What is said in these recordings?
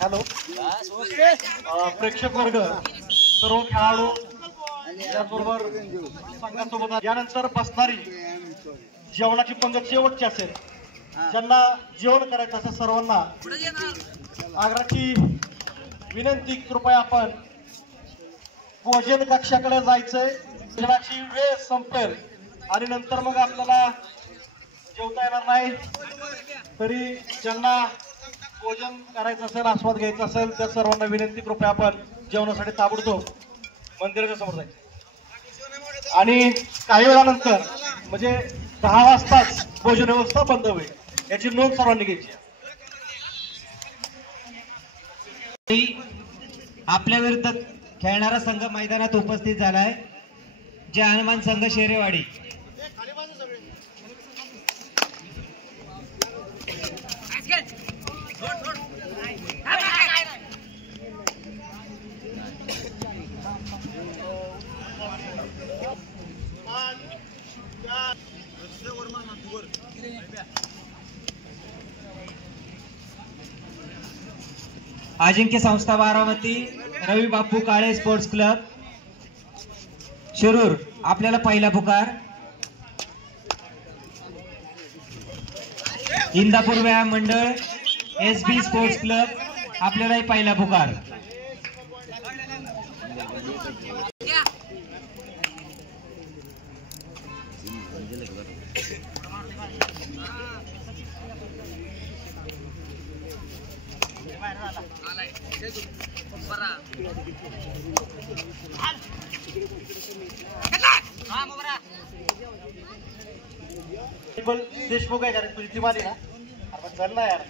Hello प्रेक्षक वर्ग, सर्व खेळाडू त्याचबरोबर संघासोबत यानंतर बसणारी जेवणाची पंगत शेवटची असेल. ज्यांना जेवण करायचं असेल सर्वांना आग्रहाची विनंती, कृपया आपण भोजन कक्षाकडे जायचंय. जेवणाची वेळ संपेल आणि नंतर मग आपल्याला जेवता येणार नाही. तरी ज्यांना भोजन करायचं असेल, आस्वाद घ्यायचा असेल त्या सर्वांना विनंती, कृपया आपण जेवणासाठी ताबडतोब मंदिराच्या समोर जायचं. आणि काही वेळानंतर म्हणजे 10 वाजताच भोजन व्यवस्था बंद होईल, याची नोंद सर्वांनी घ्यायची. आपल्या विरुद्ध खेळणारा संघ मैदानात उपस्थित झालाय, जे हनुमान संघ शेरेवाडी. अजिंक्य संस्था बारामती, रवी बापू काळे स्पोर्ट्स क्लब शिरूर आपल्याला पहिला पुकार. इंदापूर व्यायाम मंडळ SB स्पोर्ट्स क्लब आपल्यालाही पहिला पुकार. देशमुख आहे का तुझी टीम आली ना, आपण चल ना यार.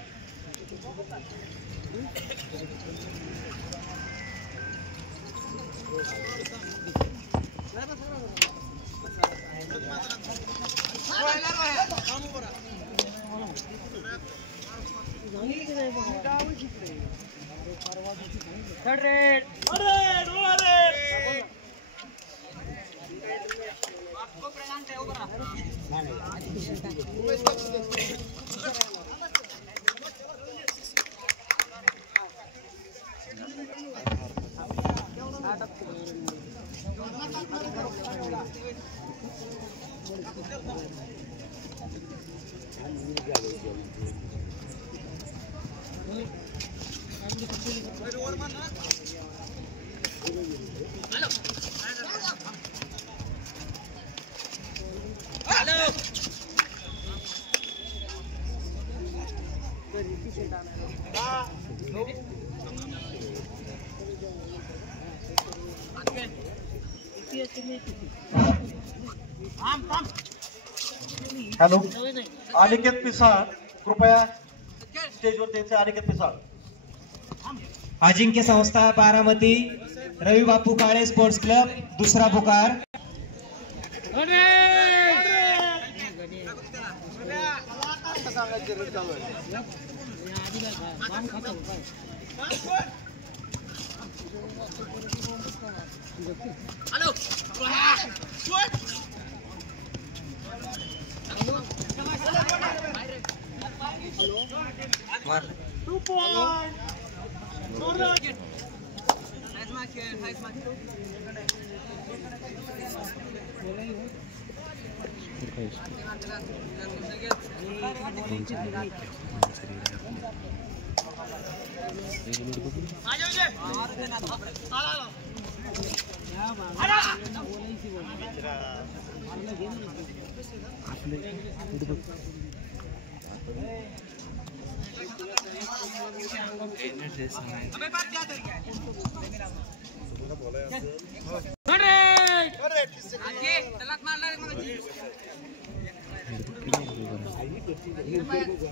हॅलो, अनिकेत पिसाळ कृपया स्टेजवर द्यायचे. अनिकेत पिसाळ. अजिंक्य संस्था बारामती, रवी बापू काळे स्पोर्ट्स क्लब दुसरा पुकार.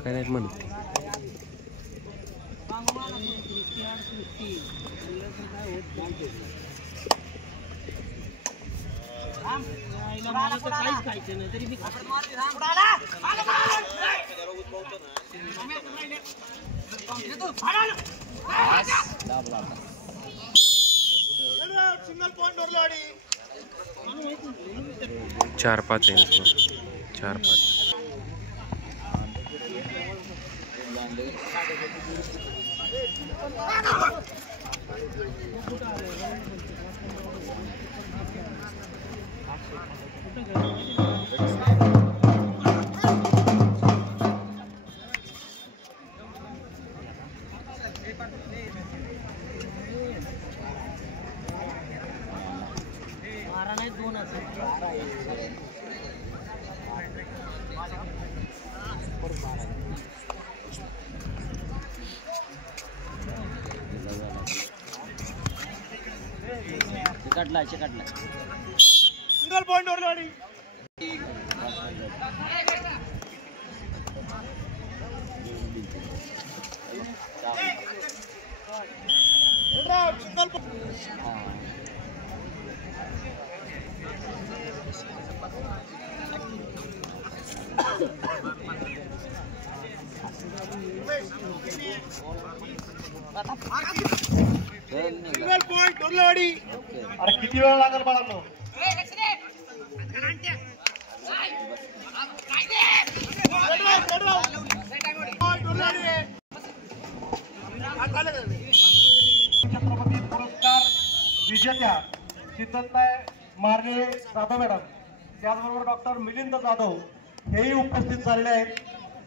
काय नाही म्हणत. सिंगल पॉइंट डोरलेवाडी 4-5 आहे ना, 4-5. Single point Dorlewadi single point Dorlewadi. अरे किती वेळ लागेल बाळांनो? छत्रपती पुरस्कार विजेत्या शीतलताई मारणे जाधव मॅडम, त्याचबरोबर डॉक्टर मिलिंद जाधव हेही उपस्थित झालेले आहेत.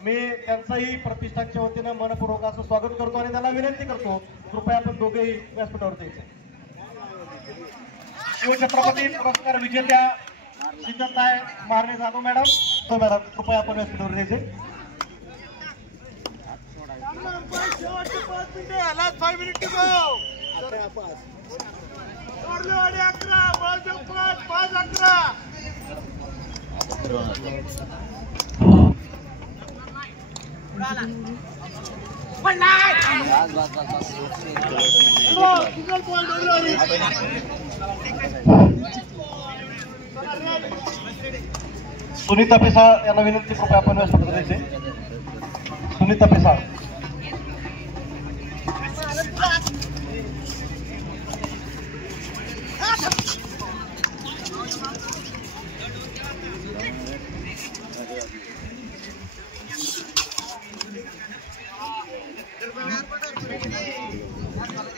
मी त्यांचंही प्रतिष्ठानच्या वतीनं मनपूर्वक असं स्वागत करतो आणि त्यांना विनंती करतो कृपया आपण दोघेही व्यासपीठावर जायचे. शिवछत्रपती पुरस्कार विजेत्या शीतलताई मारणे जाधव मॅडम, तो मॅडम कृपया आपण व्यासपीठावर जायचे. 5 मिनिट टू गो. 11 सुनीता पेसाळ यांना विनंती कृपया आपण व्यासपीठावर जायचे. सुनीता पेसाळ.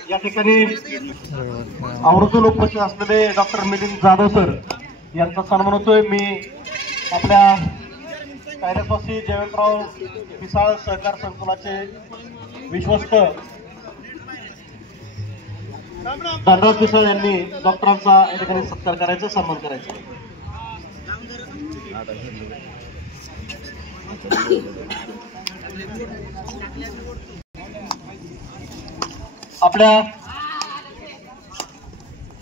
या ठिकाणी आवर्जून उपस्थित असलेले डॉक्टर मिलिंद जाधव सर यांचा सन्मान होतोय. मी आपल्या कैलासवासी जयवंतराव पिसाळ सहकार संकुलाचे विश्वस्त धनराज पिसाळ यांनी डॉक्टरांचा या ठिकाणी सत्कार करायचा, सन्मान करायचा. आपल्या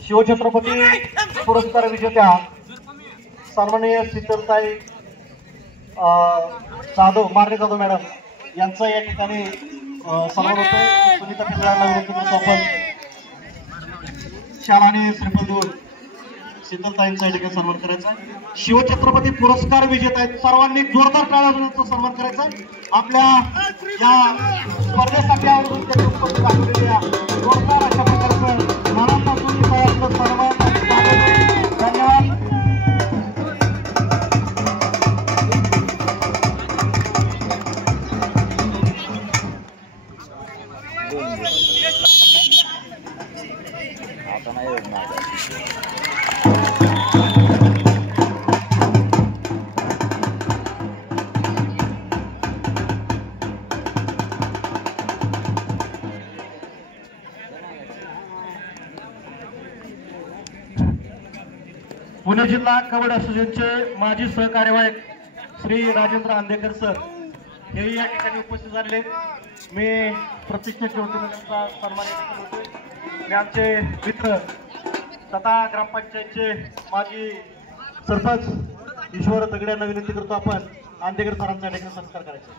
शिवछत्रपती पुरस्कार विजेत्या सन्माननीय शीतलताई जाधव मारणे जाधव मॅडम यांचा या ठिकाणी सन्मान होतोय. सुनीता पिसाळांना विनंती करतो आपण शाळा आणि श्रीफळ देऊन शीतलताईंचा या ठिकाणी सन्मान करायचा. शिवछत्रपती पुरस्कार विजेता आहेत, सर्वांनी जोरदार टाळ्या वाजवून सन्मान करायचा. आपल्या या स्पर्धेसाठी आवडून त्यांनी उपस्थित दाखवलेल्या जोरदार अशा प्रकारचं मनापासून सन्मान. धन्यवाद. पुणे जिल्हा कबड्डी असोसिएशनचे माजी सहकार्यवाहक श्री राजेंद्र आंदेकर सर हेही या ठिकाणी उपस्थित झाले. मी प्रतिष्ठेच्या वतीने त्यांचा सन्मान करतोय. मी आमचे मित्र तथा ग्रामपंचायतचे माजी सरपंच ईश्वर दगडे यांना विनंती करतो आपण आंदेकर सरांचा ठिकाणी सत्कार करायचा.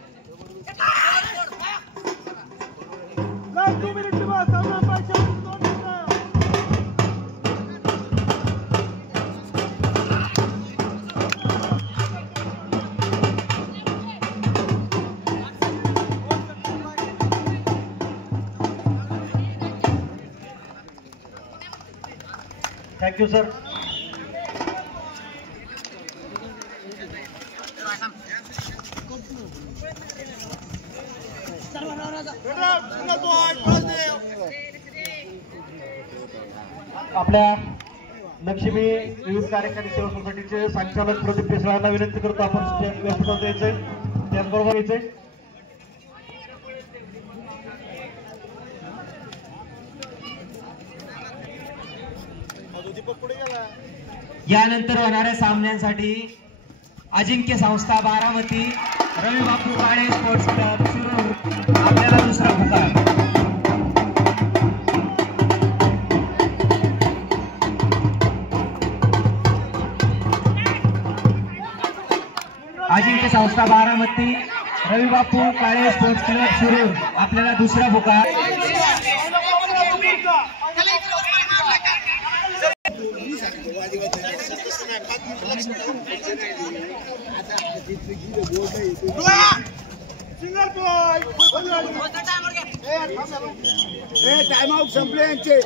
Thank you sir. आपल्या लक्ष्मी विविध कार्यकारी सेवा सोसायटीचे संचालक प्रदीप पेसरा यांना विनंती करतो आपण व्यासपीठावर द्यायचंय. त्याचबरोबर यायचंय. यानंतर होणाऱ्या सामन्यांसाठी अजिंक्य संस्था बारामती रवी बापू काळे स्पोर्ट्स क्लब शिरूर आपल्याला दुसरा पुकार. अजिंक्य संस्था बारामती रवी बापू काळे स्पोर्ट्स क्लब शिरूर आपल्याला दुसरा पुकार. टाइम आउट संपले यांचे.